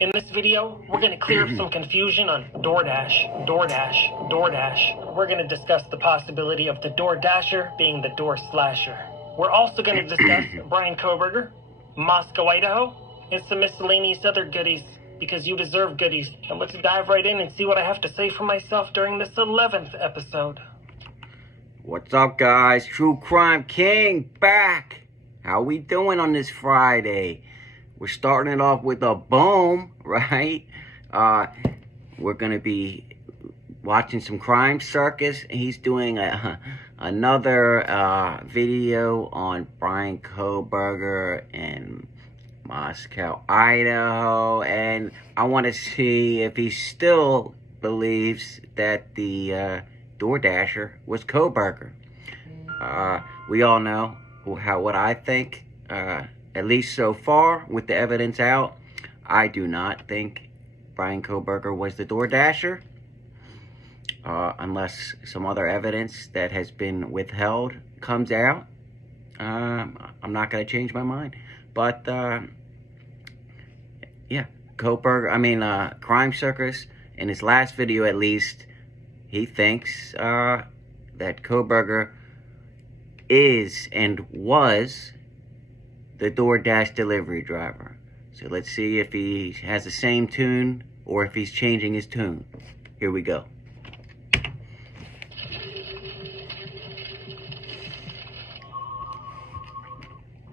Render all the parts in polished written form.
In this video, we're going to clear up some confusion on DoorDash. We're going to discuss the possibility of the DoorDasher being the door slasher. We're also going to discuss Brian Kohberger, Moscow, Idaho, and some miscellaneous other goodies, because you deserve goodies. And let's dive right in and see what I have to say for myself during this 11th episode. What's up, guys? True Crime King back. How we doing on this Friday? We're starting it off with a boom, right? We're going to be watching some crime circus. He's doing another video on Brian Kohberger and Moscow, Idaho. And I want to see if he still believes that the DoorDasher was Kohberger. We all know what I think. At least so far, with the evidence out, I do not think Brian Kohberger was the DoorDasher. Unless some other evidence that has been withheld comes out. I'm not going to change my mind. But, yeah, Crime Circus, in his last video at least, he thinks that Kohberger is and was the DoorDash delivery driver. So let's see if he has the same tune or if he's changing his tune. Here we go.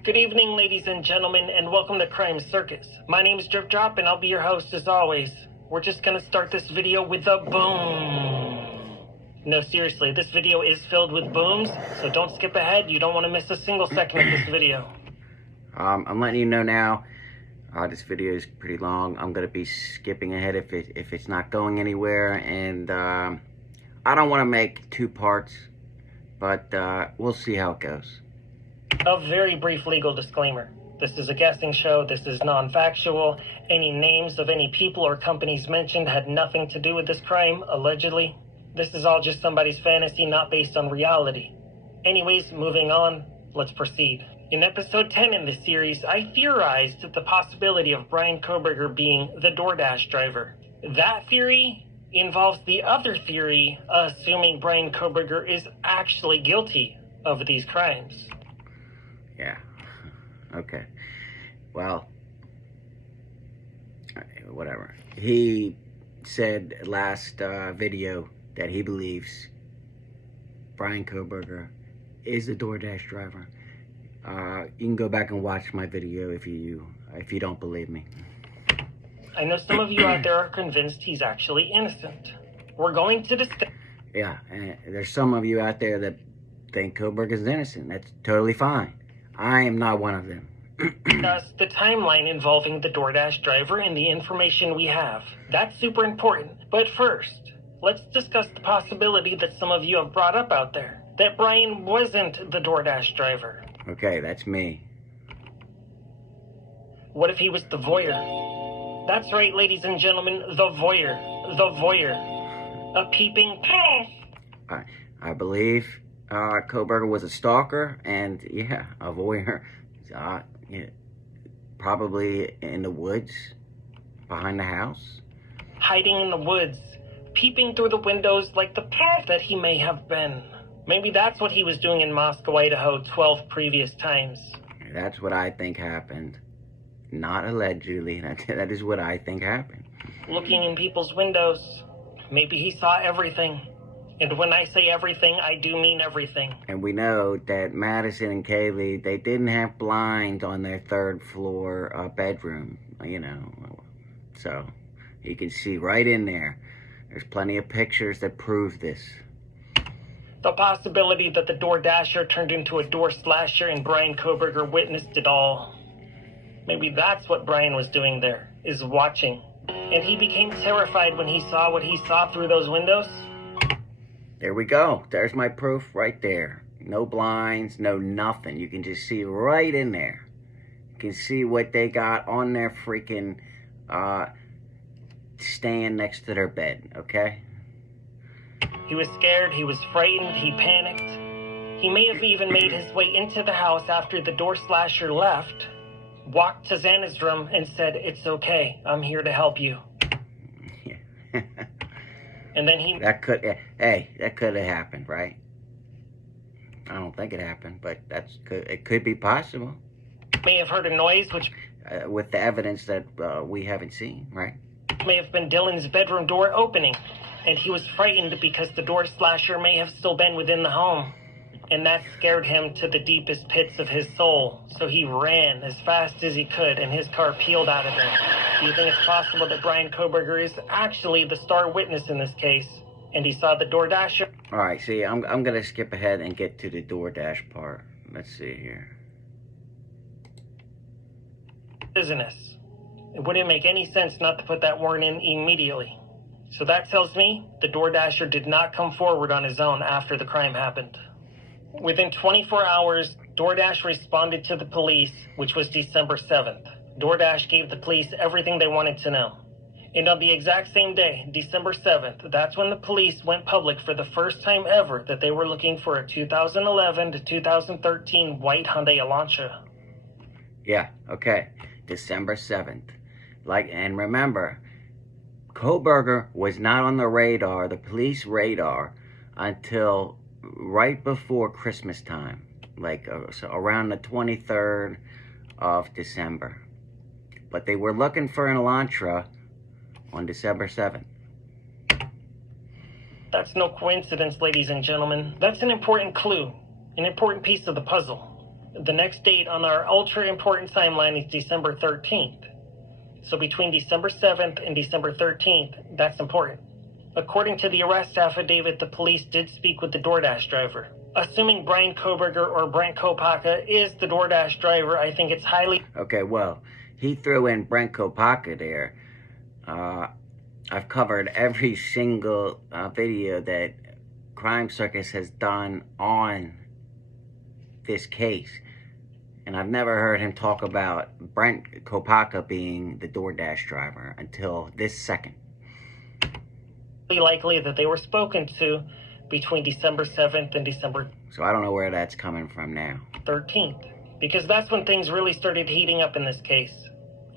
Good evening, ladies and gentlemen, and welcome to Crime Circus. My name is Drip Drop, and I'll be your host as always. We're just gonna start this video with a boom. No, seriously, this video is filled with booms, so don't skip ahead. You don't want to miss a single second of this video. I'm letting you know now, this video is pretty long. I'm going to be skipping ahead if it's not going anywhere. And I don't want to make two parts, but we'll see how it goes. A very brief legal disclaimer. This is a guessing show. This is non-factual. Any names of any people or companies mentioned had nothing to do with this crime, allegedly. This is all just somebody's fantasy, not based on reality. Anyways, moving on, let's proceed. In episode 10 in this series, I theorized the possibility of Brian Kohberger being the DoorDash driver. That theory involves the other theory, assuming Brian Kohberger is actually guilty of these crimes. Yeah. Okay. Well, whatever. He said last video that he believes Brian Kohberger is the DoorDash driver. You can go back and watch my video if you don't believe me. I know some of you out there are convinced he's actually innocent. We're going to discuss... Yeah, and there's some of you out there that think Kohberger is innocent. That's totally fine. I am not one of them. Discuss the timeline involving the DoorDash driver and the information we have. That's super important. But first, let's discuss the possibility that some of you have brought up out there, that Brian wasn't the DoorDash driver. Okay, that's me. What if he was the voyeur? That's right, ladies and gentlemen, the voyeur. The voyeur. A peeping Tom. I believe Kohberger was a stalker and, yeah, a voyeur. Yeah, probably in the woods behind the house. Hiding in the woods, peeping through the windows like the path that he may have been. Maybe that's what he was doing in Moscow, Idaho 12 previous times. That's what I think happened. Not allegedly. That is what I think happened. Looking in people's windows. Maybe he saw everything. And when I say everything, I do mean everything. And we know that Madison and Kaylee, they didn't have blinds on their third floor bedroom, you know. So you can see right in there. There's plenty of pictures that prove this. The possibility that the DoorDasher turned into a door slasher and Brian Kohberger witnessed it all. Maybe that's what Brian was doing there, is watching. And he became terrified when he saw what he saw through those windows. There we go. There's my proof right there. No blinds, no nothing. You can just see right in there. You can see what they got on their freaking stand next to their bed, okay? He was scared, he was frightened, he panicked. He may have even made his way into the house after the door slasher left. walked to Xana's room and said, "It's okay, I'm here to help you." Yeah. And then that could have happened, right? I don't think it happened, but it could be possible. May have heard a noise, which with the evidence that we haven't seen, right? May have been Dylan's bedroom door opening, and he was frightened because the door slasher may have still been within the home, and that scared him to the deepest pits of his soul. So he ran as fast as he could, and his car peeled out of there. Do you think it's possible that Brian Kohberger is actually the star witness in this case, and he saw the DoorDasher? All right, see, I'm gonna skip ahead and get to the DoorDash part. Let's see here. Business. It wouldn't make any sense not to put that warrant in immediately. So that tells me the DoorDasher did not come forward on his own after the crime happened. Within 24 hours, DoorDash responded to the police, which was December 7th. DoorDash gave the police everything they wanted to know. And on the exact same day, December 7th, that's when the police went public for the first time ever that they were looking for a 2011 to 2013 white Hyundai Elantra. Yeah, okay. December 7th. And remember, Kohberger was not on the radar, the police radar, until right before Christmas time, so around the 23rd of December. But they were looking for an Elantra on December 7th. That's no coincidence, ladies and gentlemen. That's an important clue, an important piece of the puzzle. The next date on our ultra-important timeline is December 13th. So between December 7th and December 13th, that's important. According to the arrest affidavit, the police did speak with the DoorDash driver. Assuming Brian Kohberger or Brent Kopaka is the DoorDash driver, I think it's highly... Okay, well, he threw in Brent Kopaka there. I've covered every single video that Crime Circus has done on this case. And I've never heard him talk about Brent Kopaka being the DoorDash driver until this second. Likely that they were spoken to between December 7th and December... So I don't know where that's coming from now. 13th. Because that's when things really started heating up in this case.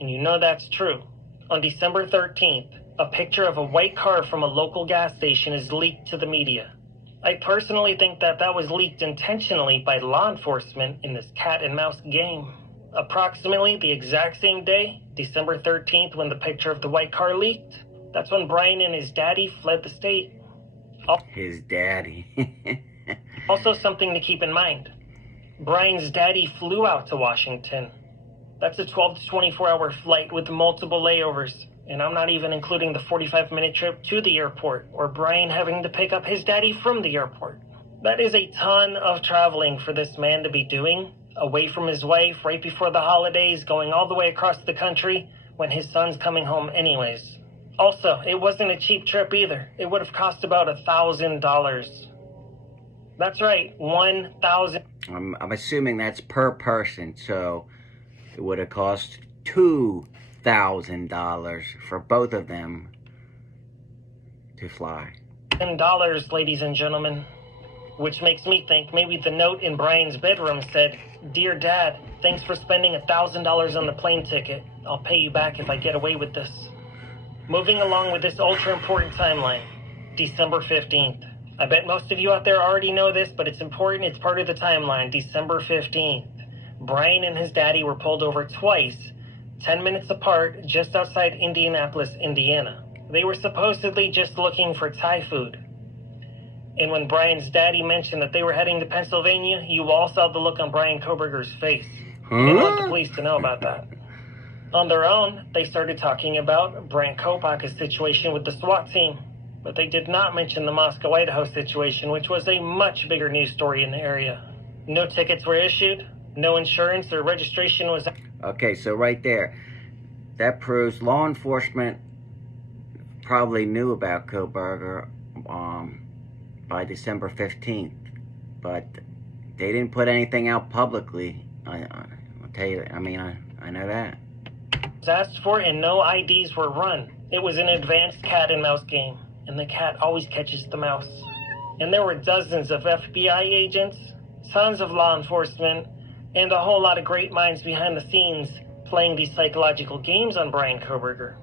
And you know that's true. On December 13th, a picture of a white car from a local gas station is leaked to the media. I personally think that was leaked intentionally by law enforcement in this cat and mouse game. Approximately the exact same day, December 13th, when the picture of the white car leaked, that's when Brian and his daddy fled the state. His daddy. Also something to keep in mind. Brian's daddy flew out to Washington. That's a 12 to 24 hour flight with multiple layovers. And I'm not even including the 45-minute trip to the airport, or Brian having to pick up his daddy from the airport. That is a ton of traveling for this man to be doing, away from his wife right before the holidays, going all the way across the country when his son's coming home anyways. Also, it wasn't a cheap trip either. It would have cost about $1,000. That's right, 1,000. I'm assuming that's per person, so it would have cost $2,000 for both of them to fly. $10, ladies and gentlemen. Which makes me think maybe the note in Brian's bedroom said, "Dear Dad, thanks for spending $1,000 on the plane ticket. I'll pay you back if I get away with this." Moving along with this ultra-important timeline, December 15th. I bet most of you out there already know this, but it's important, it's part of the timeline. December 15th. Brian and his daddy were pulled over twice, 10 minutes apart, just outside Indianapolis, Indiana. They were supposedly just looking for Thai food. And when Brian's daddy mentioned that they were heading to Pennsylvania, you all saw the look on Brian Kohberger's face. They didn't want the police to know about that. On their own, they started talking about Brent Kopaka's situation with the SWAT team. But they did not mention the Moscow, Idaho situation, which was a much bigger news story in the area. No tickets were issued, no insurance or registration was... Okay, so right there, that proves law enforcement probably knew about Kohberger by December 15th, but they didn't put anything out publicly. I'll tell you, I know that. Was asked for and no IDs were run. It was an advanced cat and mouse game, and the cat always catches the mouse. And there were dozens of FBI agents, tons of law enforcement, and a whole lot of great minds behind the scenes playing these psychological games on Brian Kohberger.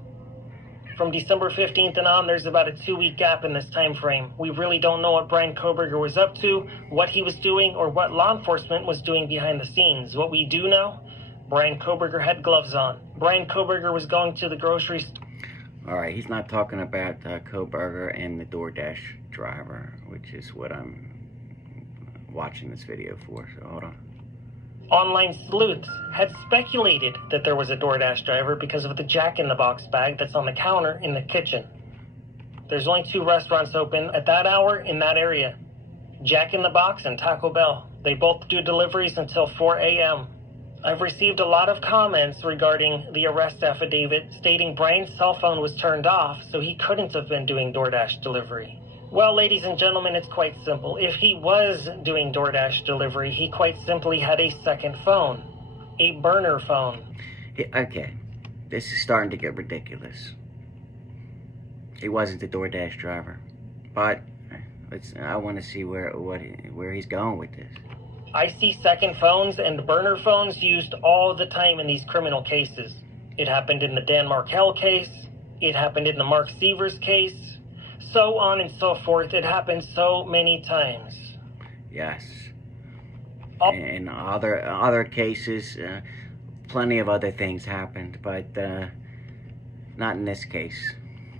From December 15th and on, there's about a 2-week gap in this time frame. We really don't know what Brian Kohberger was up to, what he was doing, or what law enforcement was doing behind the scenes. What we do know, Brian Kohberger had gloves on. Brian Kohberger was going to the grocery store. All right, he's not talking about Kohberger and the DoorDash driver, which is what I'm watching this video for, so hold on. Online sleuths had speculated that there was a DoorDash driver because of the Jack-in-the-Box bag that's on the counter in the kitchen. There's only 2 restaurants open at that hour in that area, Jack-in-the-Box and Taco Bell. They both do deliveries until 4 a.m. I've received a lot of comments regarding the arrest affidavit stating Brian's cell phone was turned off, so he couldn't have been doing DoorDash delivery. Well, ladies and gentlemen, it's quite simple. If he was doing DoorDash delivery, he quite simply had a second phone, a burner phone. Okay, this is starting to get ridiculous. He wasn't the DoorDash driver, but I want to see where he's going with this. I see second phones and burner phones used all the time in these criminal cases. It happened in the Dan Markel case. It happened in the Mark Sievers case. So on and so forth. It happens so many times. Yes. In other cases, plenty of other things happened, but not in this case.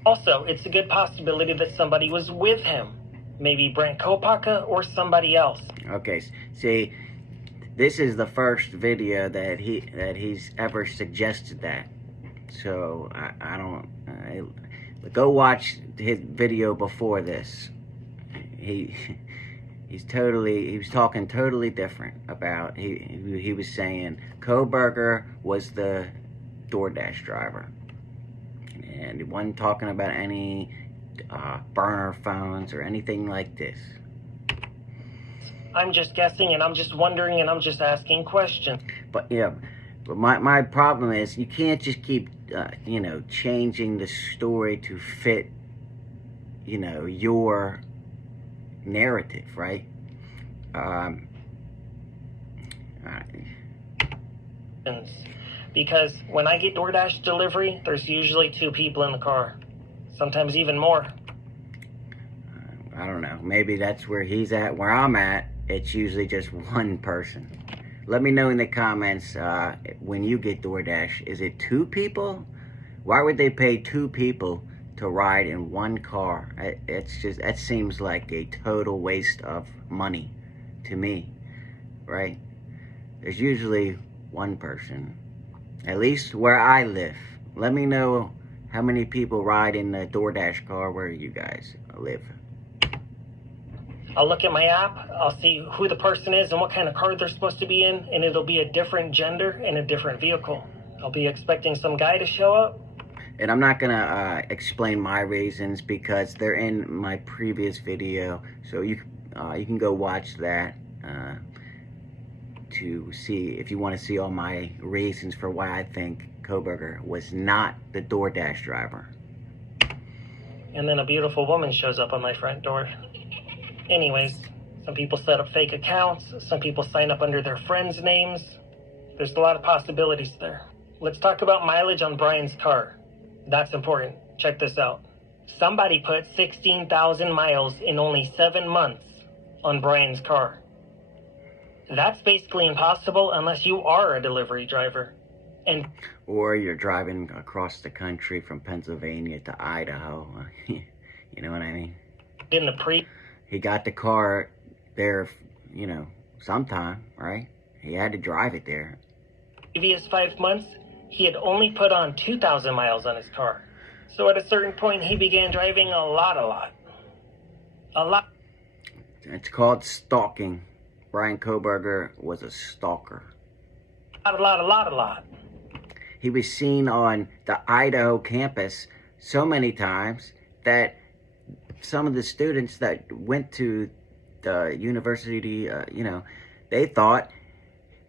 Also, it's a good possibility that somebody was with him. Maybe Brent Kopaka or somebody else. Okay, see, this is the first video that he's ever suggested that. So I don't. Go watch his video before this. He was talking totally different about. He was saying Kohberger was the DoorDash driver, and he wasn't talking about any burner phones or anything like this. I'm just guessing, and I'm just wondering, and I'm just asking questions. But yeah, but my problem is you can't just keep changing the story to fit your narrative, right? Because when I get DoorDash delivery, there's usually 2 people in the car, sometimes even more. I don't know. Maybe that's where he's at. Where I'm at, it's usually just 1 person. Let me know in the comments when you get DoorDash. Is it 2 people? Why would they pay 2 people to ride in 1 car? That seems like a total waste of money to me, right? There's usually 1 person, at least where I live. Let me know how many people ride in the DoorDash car where you guys live. I'll look at my app, I'll see who the person is and what kind of car they're supposed to be in, and it'll be a different gender and a different vehicle. I'll be expecting some guy to show up. And I'm not gonna explain my reasons because they're in my previous video, so you can go watch that to see if you want to see all my reasons for why I think Kohberger was not the DoorDash driver. And then a beautiful woman shows up on my front door. Anyways, some people set up fake accounts, some people sign up under their friends' names. There's a lot of possibilities there. Let's talk about mileage on Brian's car. That's important. Check this out. Somebody put 16,000 miles in only 7 months on Brian's car. That's basically impossible unless you are a delivery driver. Or you're driving across the country from Pennsylvania to Idaho. You know what I mean? He got the car there, sometime, right? He had to drive it there. Previous 5 months, he had only put on 2,000 miles on his car. So at a certain point, he began driving a lot. It's called stalking. Brian Kohberger was a stalker. A lot. He was seen on the Idaho campus so many times that some of the students that went to the university, they thought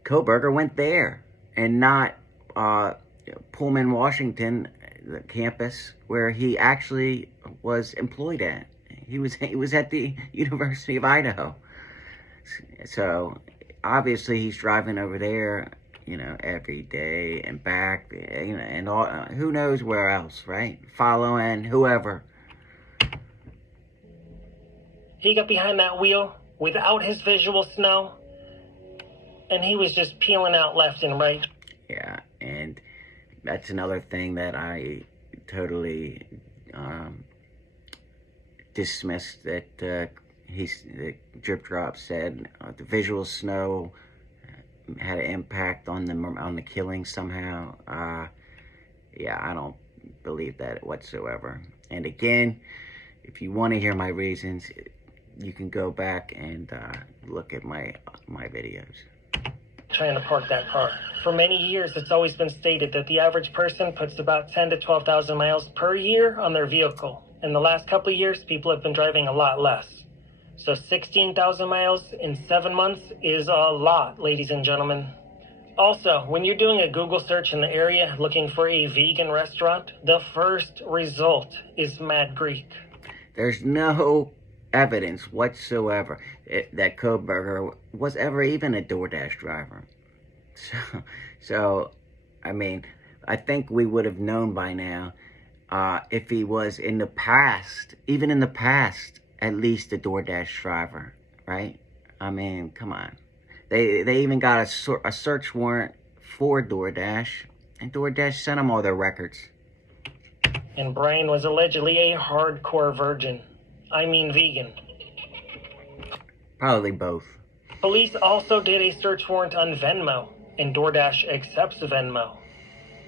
Kohberger went there and not Pullman, Washington, the campus where he actually was employed at. He was at the University of Idaho. So obviously he's driving over there, every day and back, and all, who knows where else, right? Following whoever. He got behind that wheel without his visual snow, and he was just peeling out left and right. Yeah, and that's another thing that I totally dismissed, that the Drip Drop said the visual snow had an impact on the killing somehow. Yeah, I don't believe that whatsoever. And again, if you want to hear my reasons, you can go back and look at my videos. Trying to park that car. For many years, it's always been stated that the average person puts about 10 to 12,000 miles per year on their vehicle. In the last couple of years, people have been driving a lot less. So 16,000 miles in 7 months is a lot, ladies and gentlemen. Also, when you're doing a Google search in the area looking for a vegan restaurant, the first result is Mad Greek. There's no evidence whatsoever that Kohberger was ever even a DoorDash driver. So I mean, I think we would have known by now if he was in the past, even in the past, at least a DoorDash driver, right? I mean, come on. They even got a search warrant for DoorDash, and DoorDash sent them all their records. And Brian was allegedly a hardcore virgin. I mean vegan. Probably both. Police also did a search warrant on Venmo, and DoorDash accepts Venmo.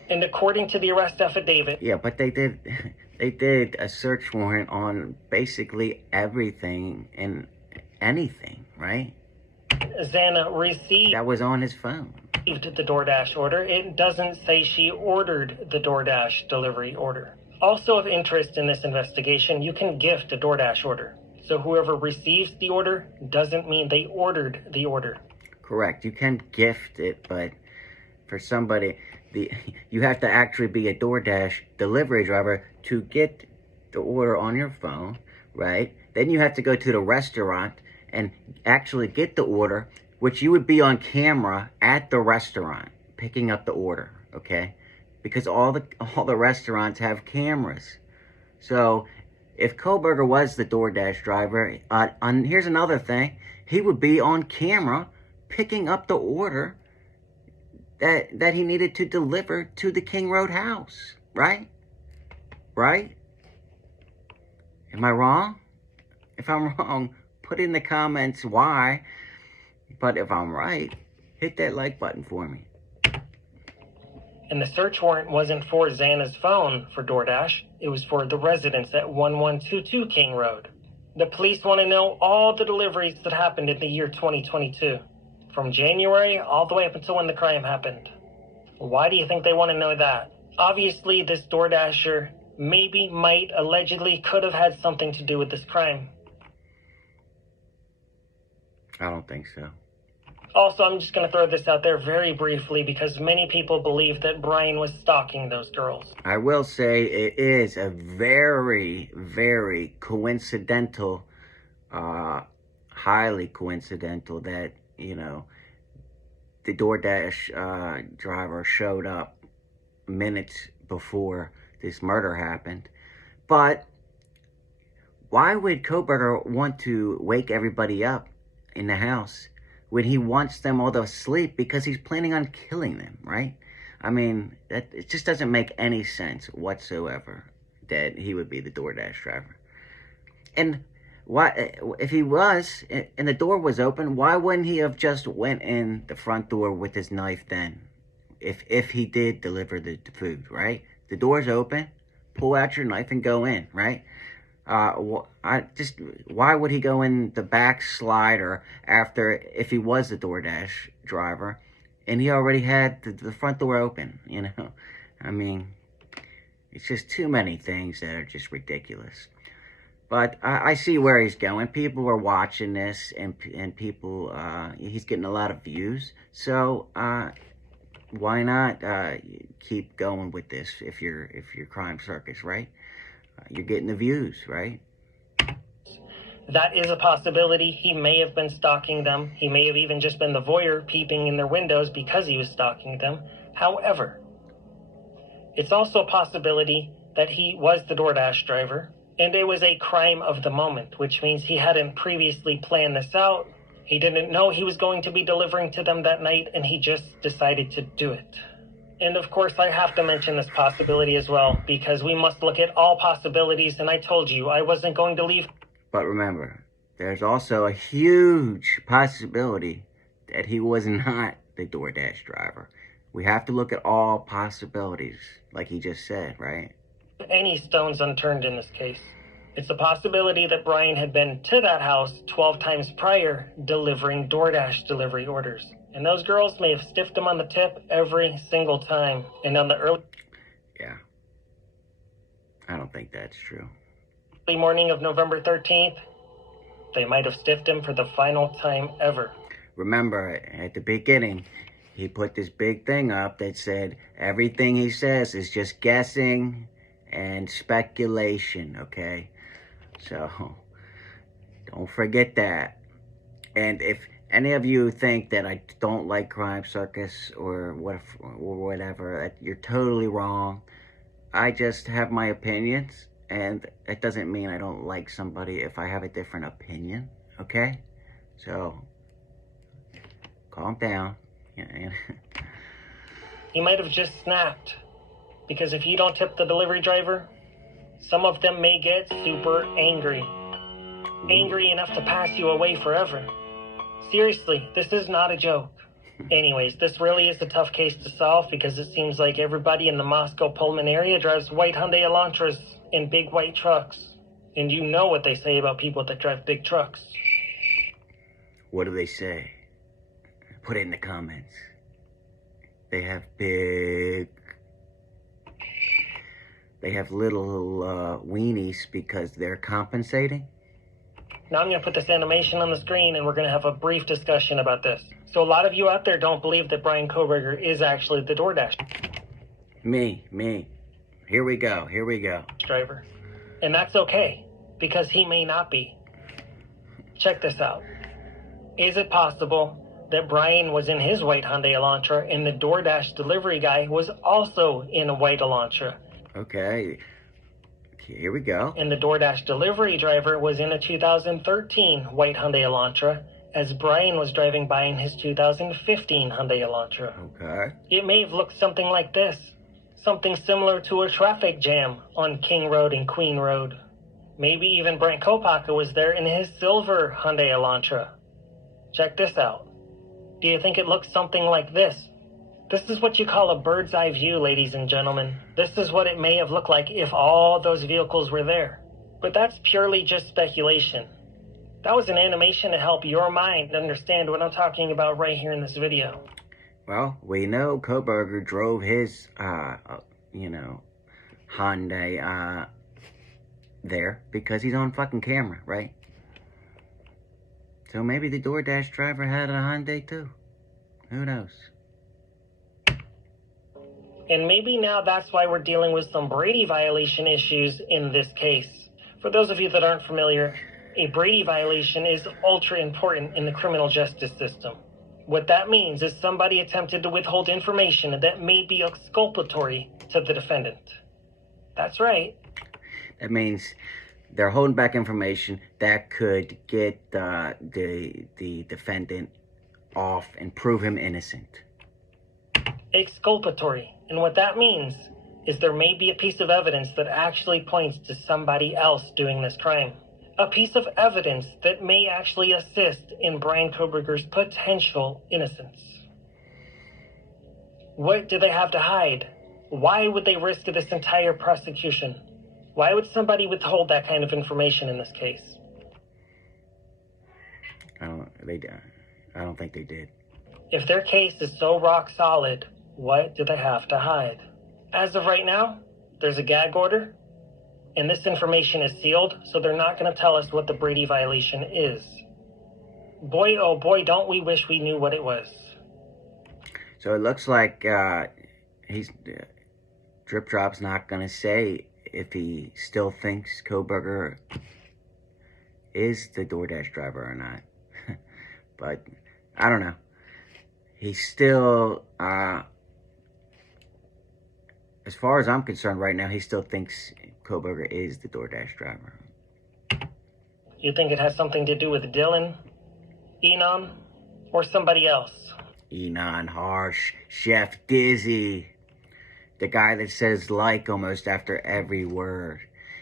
And according to the arrest affidavit... Yeah, but they did a search warrant on basically everything and anything, right? Xana received... That was on his phone. ...the DoorDash order. It doesn't say she ordered the DoorDash delivery order. Also of interest in this investigation, you can gift a DoorDash order. So whoever receives the order doesn't mean they ordered the order. Correct. You can gift it, but for somebody, you have to actually be a DoorDash delivery driver to get the order on your phone, right? Then you have to go to the restaurant and actually get the order, which you would be on camera at the restaurant picking up the order, okay? Because all the restaurants have cameras. So if Kohberger was the DoorDash driver, here's another thing, he would be on camera picking up the order that he needed to deliver to the King Road house, right? Right? Am I wrong? If I'm wrong, put in the comments why. But if I'm right, hit that like button for me. And the search warrant wasn't for Xana's phone for DoorDash. It was for the residents at 1122 King Road. The police want to know all the deliveries that happened in the year 2022. From January all the way up until when the crime happened. Why do you think they want to know that? Obviously, this DoorDasher maybe, might, allegedly could have had something to do with this crime. I don't think so. Also, I'm just going to throw this out there very briefly because many people believe that Brian was stalking those girls. I will say it is a very, very coincidental, highly coincidental that, the DoorDash driver showed up minutes before this murder happened. But why would Kohberger want to wake everybody up in the house when he wants them all to sleep? Because he's planning on killing them, right? I mean, it just doesn't make any sense whatsoever that he would be the DoorDash driver. And why, if he was, and the door was open, why wouldn't he have just went in the front door with his knife then? If he did deliver the food, right? The door's open, pull out your knife and go in, right? Why would he go in the back slider after, if he was the DoorDash driver, and he already had the front door open, I mean, it's just too many things that are just ridiculous. But I see where he's going. People are watching this, and people, he's getting a lot of views. So why not keep going with this if you're Crime Circus, right? You're getting the views, right? That is a possibility. He may have been stalking them. He may have even just been the voyeur peeping in their windows because he was stalking them. However, it's also a possibility that he was the DoorDash driver, and it was a crime of the moment, which means he hadn't previously planned this out. He didn't know he was going to be delivering to them that night, and he just decided to do it. And of course, I have to mention this possibility as well, because we must look at all possibilities, and I told you I wasn't going to leave. But remember, there's also a huge possibility that he was not the DoorDash driver. We have to look at all possibilities, like he just said, right? Any stones unturned in this case. It's a possibility that Brian had been to that house 12 times prior, delivering DoorDash delivery orders. And those girls may have stiffed him on the tip every single time. And on the early I don't think that's true. Morning of November 13th, they might have stiffed him for the final time ever. Remember, at the beginning, he put this big thing up that said everything he says is just guessing and speculation, okay? So, don't forget that. And if any of you think that I don't like Crime Circus or whatever, you're totally wrong. I just have my opinions, and that doesn't mean I don't like somebody if I have a different opinion, okay? So, calm down. He might have just snapped, because if you don't tip the delivery driver, some of them may get super angry. Angry enough to pass you away forever. Seriously, this is not a joke. Anyways, this really is a tough case to solve because it seems like everybody in the Moscow-Pullman area drives white Hyundai Elantras in big white trucks. And you know what they say about people that drive big trucks. What do they say? Put it in the comments. They have big... They have little weenies because they're compensating? Now I'm going to put this animation on the screen and we're going to have a brief discussion about this. So a lot of you out there don't believe that Brian Kohberger is actually the DoorDash Me. Here we go. driver. And that's okay, because he may not be. Check this out. Is it possible that Brian was in his white Hyundai Elantra and the DoorDash delivery guy was also in a white Elantra? Okay, here we go. And the DoorDash delivery driver was in a 2013 white Hyundai Elantra, as Brian was driving by in his 2015 Hyundai Elantra. Okay. It may have looked something like this. Something similar to a traffic jam on King Road and Queen Road. Maybe even Brent Kopaka was there in his silver Hyundai Elantra. Check this out. Do you think it looks something like this? This is what you call a bird's eye view, ladies and gentlemen. This is what it may have looked like if all those vehicles were there. But that's purely just speculation. That was an animation to help your mind understand what I'm talking about right here in this video. Well, we know Kohberger drove his, Hyundai, there because he's on fucking camera, right? So maybe the DoorDash driver had a Hyundai too. Who knows? And maybe now that's why we're dealing with some Brady violation issues in this case. For those of you that aren't familiar, a Brady violation is ultra important in the criminal justice system. What that means is somebody attempted to withhold information that may be exculpatory to the defendant. That's right. That means they're holding back information that could get the defendant off and prove him innocent. Exculpatory. And what that means is there may be a piece of evidence that actually points to somebody else doing this crime. A piece of evidence that may actually assist in Brian Kohberger's potential innocence. What do they have to hide? Why would they risk this entire prosecution? Why would somebody withhold that kind of information in this case? I don't think they did. If their case is so rock solid, what do they have to hide? As of right now, there's a gag order, and this information is sealed, so they're not going to tell us what the Brady violation is. Boy, oh boy, don't we wish we knew what it was. So it looks like Drip Drop's not going to say if he still thinks Kohberger is the DoorDash driver or not. But I don't know. He still, as far as I'm concerned right now, he still thinks Kohberger is the DoorDash driver. You think it has something to do with Dylan, Enon, or somebody else? Enon, Harsh, Chef Dizzy. The guy that says like almost after every word.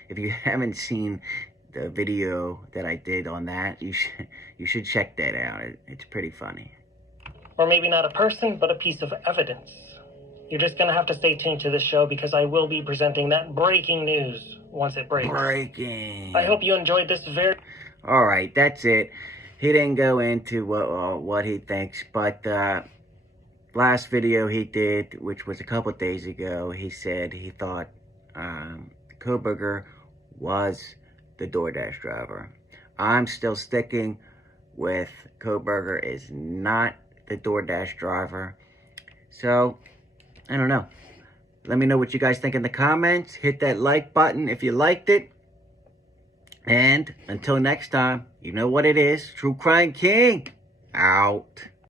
If you haven't seen the video that I did on that, you should check that out. It's pretty funny. Or maybe not a person, but a piece of evidence. You're just going to have to stay tuned to the show because I will be presenting that breaking news once it breaks. Breaking. I hope you enjoyed this very... Alright, that's it. He didn't go into what he thinks, but last video he did, which was a couple days ago, he said he thought Kohberger was the DoorDash driver. I'm still sticking with Kohberger is not the DoorDash driver. So, I don't know. Let me know what you guys think in the comments. Hit that like button if you liked it. And until next time, you know what it is. True Crime King, out.